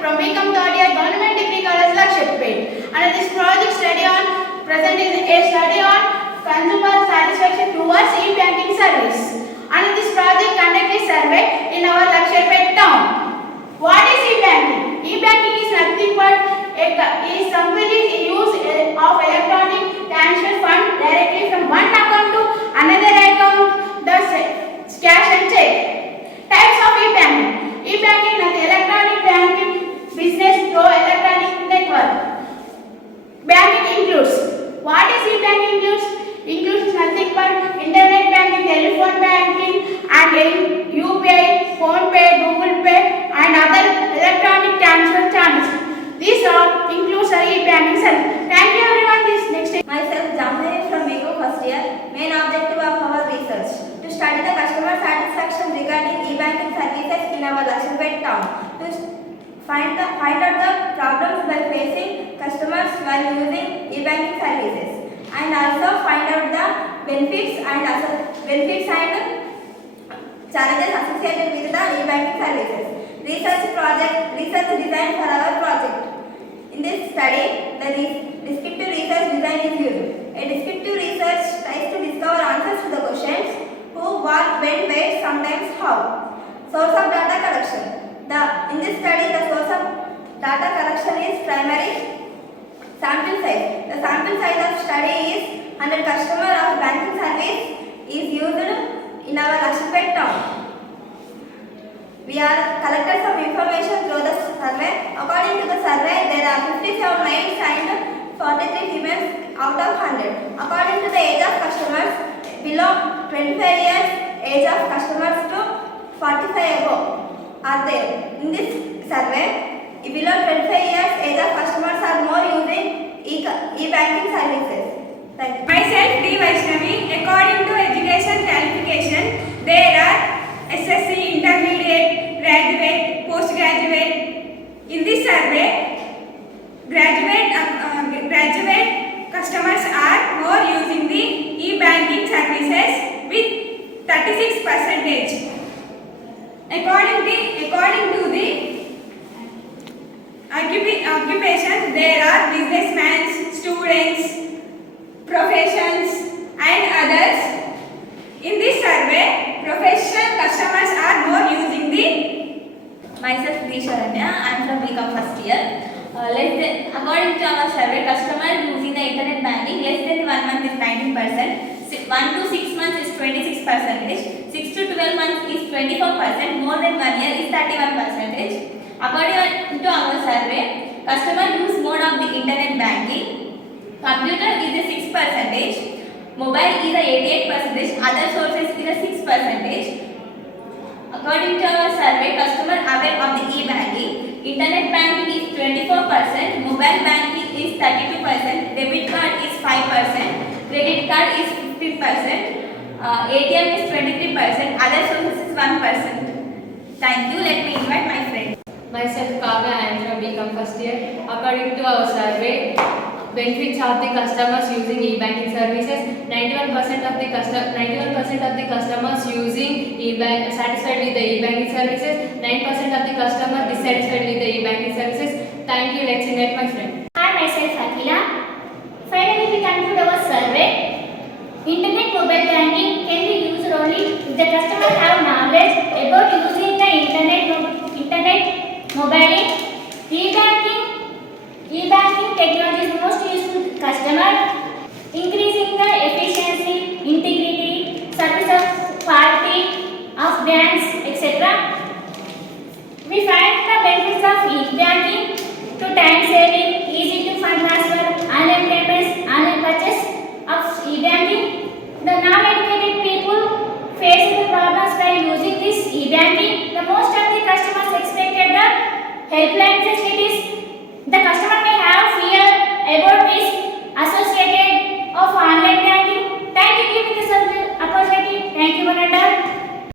from BCom third year Government Degree College Lakshapet. And this project study on present is a study on consumer satisfaction towards e-banking service. And this project conducted survey in our Lakshapet town. What is e-banking? E-banking is nothing but is simply use of electronic transfer fund directly from one account to another account, thus cash and check. Types of e-banking. E-banking is electronic banking business through electronic network. Banking includes. What is e-banking includes? Includes nothing but internet banking, telephone banking, and UPI, Phone Pay, Google Pay, and other electronic transfer channels. These all includes our e-banking service. Thank you everyone. This next. Myself Jamhani from BCom first year. Main objective of our research to study the customer satisfaction regarding e-banking services in our Lakshapet town. To find out the problems by facing customers while using e-banking services, and also find out the benefits and challenges associated with the e-banking services. Research design for our project. In this study, the descriptive research design is used. A descriptive research tries to discover answers to the questions who, what, when, where, sometimes how. Source of data collection. In this study, the source of data collection is primary sample size. The sample size of study is 100 customer of banking service is used in our Lakshapet town. We are collected some information through the survey. According to the survey, there are 57 males and 43 females out of 100. According to the age of customers, below 25 years, age of customers to 45 above are there. In this survey, below 25 years, age of customers are more using e-banking services. Thank you. Myself D. Vaishnavi. According to education qualification, there are SSC, intermediate, graduate, postgraduate. In this survey, graduate customers are more using the e-banking services with 36%. According to the occupation, there are businessmen, students, professions, and others. In this survey, professional customers are more using the. Myself B. Sharanya. I am from BCom first year. According to our survey, customers using the internet banking less than 1 month is 19%, 1 to 6 months is 26%, 6 to 12 months is 24%, more than 1 year is 31%. According to our survey, customers use mode of the internet banking. Computer is a 6%. Mobile is a 88%, other sources is a 6%. According to our survey, customer aware of the e-banking. Internet banking is 24%, mobile banking is 32%, debit card is 5%, credit card is 15%, ATM is 23%, other sources is 1%. Thank you. Let me invite my friend. Myself Kavya, I am from BCom first year. According to our survey, benefits of the customers using e-banking services, 91% of the customers using satisfied with the e-banking services, 9% of the customers dissatisfied with the e-banking services. Thank you. Let's invite my friend. Hi, myself Akila. Finally, we conclude our survey. Internet mobile banking can be used only if the customer have knowledge about using the internet mobile. E-banking technology is most useful to customer, increasing the efficiency, integrity, service of quality of banks, etc. We find the benefits of e-banking to time saving, easy to fund transfer, online payments, online purchase of e-banking. The non-educated people facing the problems by using this e-banking. The most of the customers expected the helpline facilities. The customer may have fear about risk associated of online banking. Thank you for giving this opportunity. Thank you, Vananda.